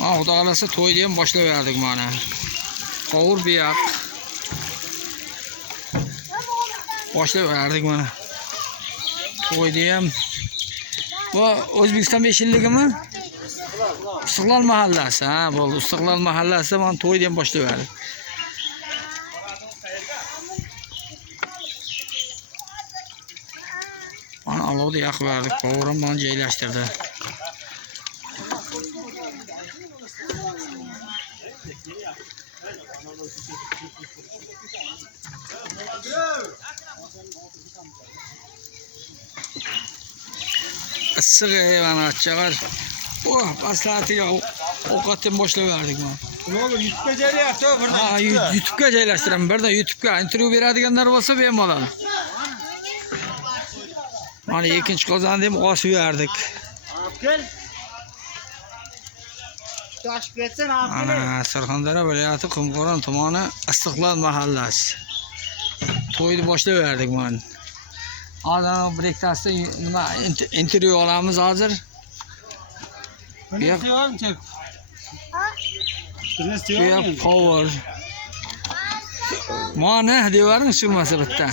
Ha, Xudo xolasa to'yni ham boshlaverdik mana. Qovur bu yoq. Boshlaverdik mana. To'yni ham. Bu O'zbekiston 5 yilligimi? Istiqlol mahallasi, ha, bo'ldi. Istiqlol mahallasida mana to'yni ham boshlaverdik. Mana olovni yoqib berdik, qovurim bilan joylashtirdi. Issiq mana achchig'ar. Oh, maslahatiga ovqatdan boshlaverdik mana. YouTube'ga joylayapti, birdan. Ha, YouTube'ga joylashtiraman. Birdan YouTube'ga intervyu beradiganlar bo'lsa bemalol. Mana ikkinchi qozonni ham osib berdik. Kel. Toshib ketsin, Ana Surxondaryo viloyati Qumqo'rg'on tumani Istiqlol mahallasi. To'yni boshlaverdik mana. Hozir bir ikkitasida nima intervyu olamiz hozir. Ya power. Mana devaring shu bitta.